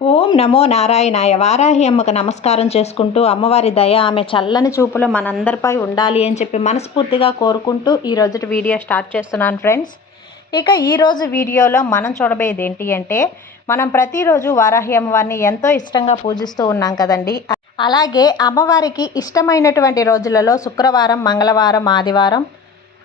ఓం నమో నారాయణాయ. వారాహి అమ్మకు నమస్కారం చేసుకుంటూ అమ్మవారి దయ ఆమె చల్లని చూపులు మనందరిపై ఉండాలి అని చెప్పి మనస్ఫూర్తిగా కోరుకుంటూ ఈరోజు వీడియో స్టార్ట్ చేస్తున్నాను ఫ్రెండ్స్. ఇక ఈరోజు వీడియోలో మనం చూడబోయేది ఏంటి అంటే, మనం ప్రతిరోజు వారాహి అమ్మవారిని ఎంతో ఇష్టంగా పూజిస్తూ ఉన్నాం కదండి. అలాగే అమ్మవారికి ఇష్టమైనటువంటి రోజులలో శుక్రవారం, మంగళవారం, ఆదివారం,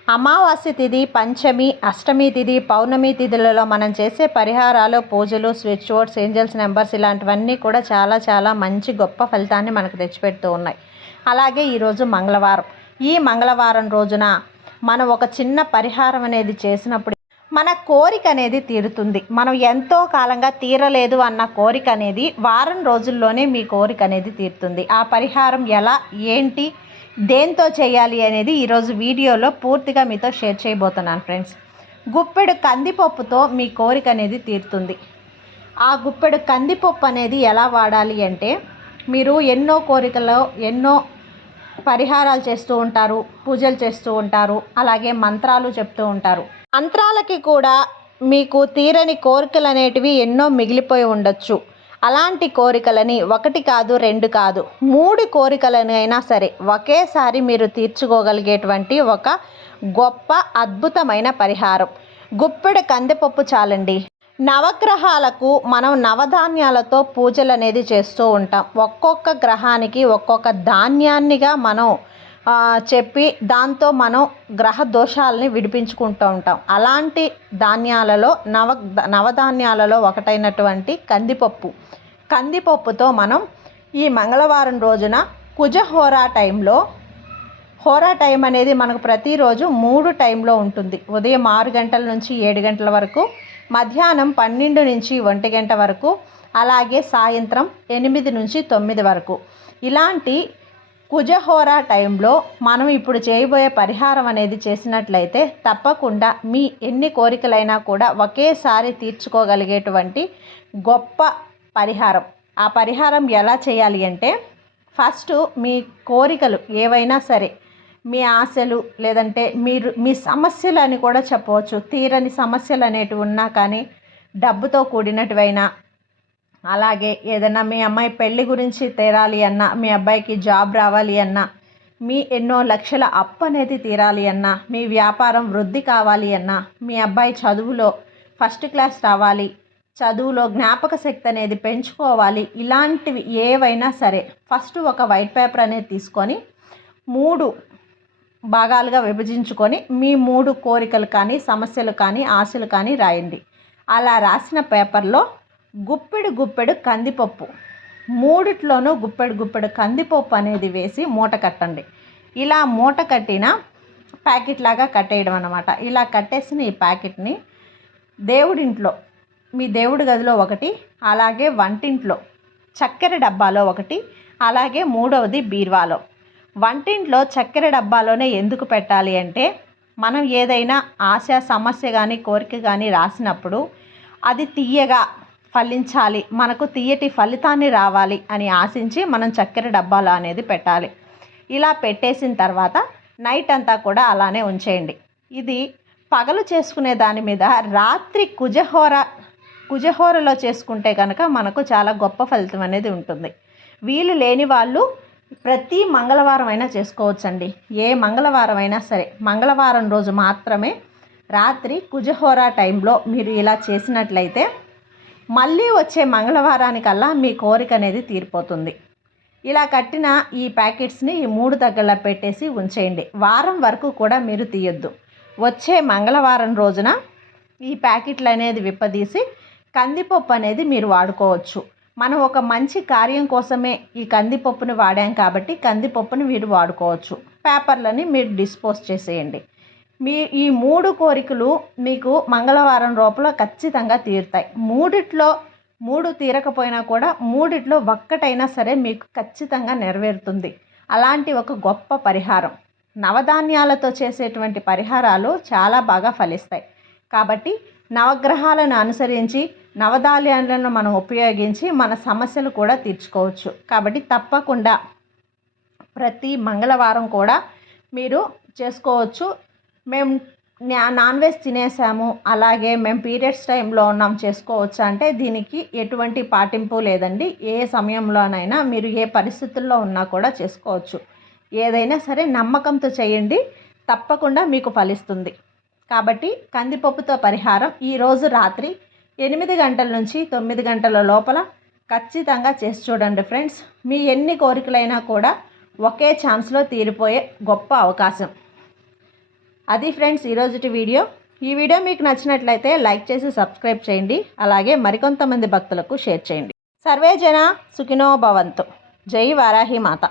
అమావాస్య తిథి, పంచమి, అష్టమి తిథి, పౌర్ణమి తిథులలో మనం చేసే పరిహారాలు, పూజలు, స్విచ్ బోర్డ్స్, ఏంజల్స్ నెంబర్స్ ఇలాంటివన్నీ కూడా చాలా మంచి గొప్ప ఫలితాన్ని మనకు తెచ్చిపెడుతూ ఉన్నాయి. అలాగే ఈరోజు మంగళవారం. ఈ మంగళవారం రోజున మనం ఒక చిన్న పరిహారం అనేది చేసినప్పుడు మన కోరిక అనేది తీరుతుంది. మనం ఎంతో కాలంగా తీరలేదు అన్న కోరిక అనేది వారం రోజుల్లోనే మీ కోరిక అనేది తీరుతుంది. ఆ పరిహారం ఎలా, ఏంటి, దేంతో చేయాలి అనేది ఈరోజు వీడియోలో పూర్తిగా మీతో షేర్ చేయబోతున్నాను ఫ్రెండ్స్. గుప్పెడు కందిపప్పుతో మీ కోరిక అనేది తీరుతుంది. ఆ గుప్పెడు కందిపప్పు అనేది ఎలా వాడాలి అంటే, మీరు ఎన్నో కోరికలో ఎన్నో పరిహారాలు చేస్తూ ఉంటారు, పూజలు చేస్తూ ఉంటారు, అలాగే మంత్రాలు చెప్తూ ఉంటారు. మంత్రాలకి కూడా మీకు తీరని కోరికలు అనేటివి ఎన్నో మిగిలిపోయి ఉండొచ్చు. అలాంటి కోరికలని ఒకటి కాదు, రెండు కాదు, 3 కోరికలనైనా సరే ఒకేసారి మీరు తీర్చుకోగలిగేటువంటి ఒక గొప్ప అద్భుతమైన పరిహారం. గుప్పెడు కందిపప్పు చాలండి. నవగ్రహాలకు మనం నవధాన్యాలతో పూజలు అనేది చేస్తూ ఉంటాం. ఒక్కొక్క గ్రహానికి ఒక్కొక్క ధాన్యాన్నిగా మనం చెప్పి దాంతో మనం గ్రహ దోషాలని విడిపించుకుంటూ ఉంటాం. అలాంటి ధాన్యాలలో నవధాన్యాలలో ఒకటైనటువంటి కందిపప్పుతో మనం ఈ మంగళవారం రోజున కుజహోరా టైంలో, హోరా టైం అనేది మనకు ప్రతిరోజు 3 టైంలో ఉంటుంది. ఉదయం 6 గంటల నుంచి 7 గంటల వరకు, మధ్యాహ్నం 12 నుంచి 1 గంట వరకు, అలాగే సాయంత్రం 8 నుంచి 9 వరకు. ఇలాంటి కుజహోరా టైంలో మనం ఇప్పుడు చేయబోయే పరిహారం అనేది చేసినట్లయితే తప్పకుండా మీ ఎన్ని కోరికలైనా కూడా ఒకేసారి తీర్చుకోగలిగేటువంటి గొప్ప పరిహారం. ఆ పరిహారం ఎలా చేయాలి అంటే, ఫస్ట్ మీ కోరికలు ఏవైనా సరే, మీ ఆశలు, లేదంటే మీ సమస్యలు అని కూడా చెప్పవచ్చు. తీరని సమస్యలు అనేటివి ఉన్నా కానీ, డబ్బుతో కూడినటువైనా, అలాగే ఏదైనా మీ అమ్మాయి పెళ్లి గురించి తీరాలి అన్నా, మీ అబ్బాయికి జాబ్ రావాలి అన్నా, మీ ఎన్నో లక్షల అప్పు అనేది తీరాలి అన్నా, మీ వ్యాపారం వృద్ధి కావాలి అన్నా, మీ అబ్బాయి చదువులో ఫస్ట్ క్లాస్ రావాలి, చదువులో జ్ఞాపక శక్తి అనేది పెంచుకోవాలి, ఇలాంటివి ఏవైనా సరే ఫస్ట్ ఒక వైట్ పేపర్ అనేది తీసుకొని 3 భాగాలుగా విభజించుకొని మీ 3 కోరికలు కానీ, సమస్యలు కానీ, ఆశలు కానీ రాయండి. అలా రాసిన పేపర్లో గుప్పెడు కందిపప్పు, 3ట్లోనూ గుప్పెడు కందిపప్పు అనేది వేసి మూట కట్టండి. ఇలా మూట కట్టిన ప్యాకెట్ లాగా కట్టేయడం అన్నమాట. ఇలా కట్టేసిన ఈ ప్యాకెట్ని దేవుడింట్లో, మీ దేవుడి గదిలో ఒకటి, అలాగే వంటింట్లో చక్కెర డబ్బాలో ఒకటి, అలాగే 3వది బీరువాలో. వంటింట్లో చక్కెర డబ్బాలోనే ఎందుకు పెట్టాలి అంటే, మనం ఏదైనా ఆశ, సమస్య కానీ, కోరిక కానీ రాసినప్పుడు అది తీయగా ఫలించాలి, మనకు తీయటి ఫలితాన్ని రావాలి అని ఆశించి మనం చక్కెర డబ్బాలో అనేది పెట్టాలి. ఇలా పెట్టేసిన తర్వాత నైట్ అంతా కూడా అలానే ఉంచేయండి. ఇది పగలు చేసుకునే దాని మీద రాత్రి కుజహోరలో చేసుకుంటే కనుక మనకు చాలా గొప్ప ఫలితం అనేది ఉంటుంది. వీలు లేని వాళ్ళు ప్రతి మంగళవారం అయినా చేసుకోవచ్చండి. ఏ మంగళవారం అయినా సరే, మంగళవారం రోజు మాత్రమే రాత్రి కుజహోరా టైంలో మీరు ఇలా చేసినట్లయితే మళ్ళీ వచ్చే మంగళవారానికల్లా మీ కోరిక అనేది తీరిపోతుంది. ఇలా కట్టిన ఈ ప్యాకెట్స్ని ఈ 3 దగ్గరలో పెట్టేసి ఉంచేయండి. వారం వరకు కూడా మీరు తీయొద్దు. వచ్చే మంగళవారం రోజున ఈ ప్యాకెట్లు అనేది విప్పదీసి కందిపప్పు అనేది మీరు వాడుకోవచ్చు. మనం ఒక మంచి కార్యం కోసమే ఈ కందిపప్పుని వాడాం కాబట్టి కందిపప్పుని మీరు వాడుకోవచ్చు. పేపర్లని మీరు డిస్పోజ్ చేసేయండి. మీ ఈ 3 కోరికలు మీకు మంగళవారం లోపల ఖచ్చితంగా తీరుతాయి. 3 తీరకపోయినా కూడా 3 ఒక్కటైనా సరే మీకు ఖచ్చితంగా నెరవేరుతుంది. అలాంటి ఒక గొప్ప పరిహారం. నవధాన్యాలతో చేసేటువంటి పరిహారాలు చాలా బాగా ఫలిస్తాయి. కాబట్టి నవగ్రహాలను అనుసరించి నవధాన్యాలను మనం ఉపయోగించి మన సమస్యలు కూడా తీర్చుకోవచ్చు. కాబట్టి తప్పకుండా ప్రతి మంగళవారం కూడా మీరు చేసుకోవచ్చు. మేము నాన్ వెజ్ తినేసాము అలాగే మేము పీరియడ్స్ టైంలో ఉన్నాం చేసుకోవచ్చా అంటే దీనికి ఎటువంటి పాటింపు లేదండి. ఏ సమయంలోనైనా మీరు ఏ పరిస్థితుల్లో ఉన్నా కూడా చేసుకోవచ్చు. ఏదైనా సరే నమ్మకంతో చేయండి, తప్పకుండా మీకు ఫలిస్తుంది. కాబట్టి కందిపప్పుతో పరిహారం ఈరోజు రాత్రి 8 గంటల నుంచి 9 గంటల లోపల ఖచ్చితంగా చేసి చూడండి ఫ్రెండ్స్. మీ ఎన్ని కోరికలైనా కూడా ఒకే ఛాన్స్లో తీరిపోయే గొప్ప అవకాశం. అది ఫ్రెండ్స్ ఈరోజుటి వీడియో. ఈ వీడియో మీకు నచ్చినట్లయితే లైక్ చేసి సబ్స్క్రైబ్ చేయండి. అలాగే మరికొంతమంది భక్తులకు షేర్ చేయండి. సర్వే జన సుఖినో భవంతు. జై వారాహి మాత.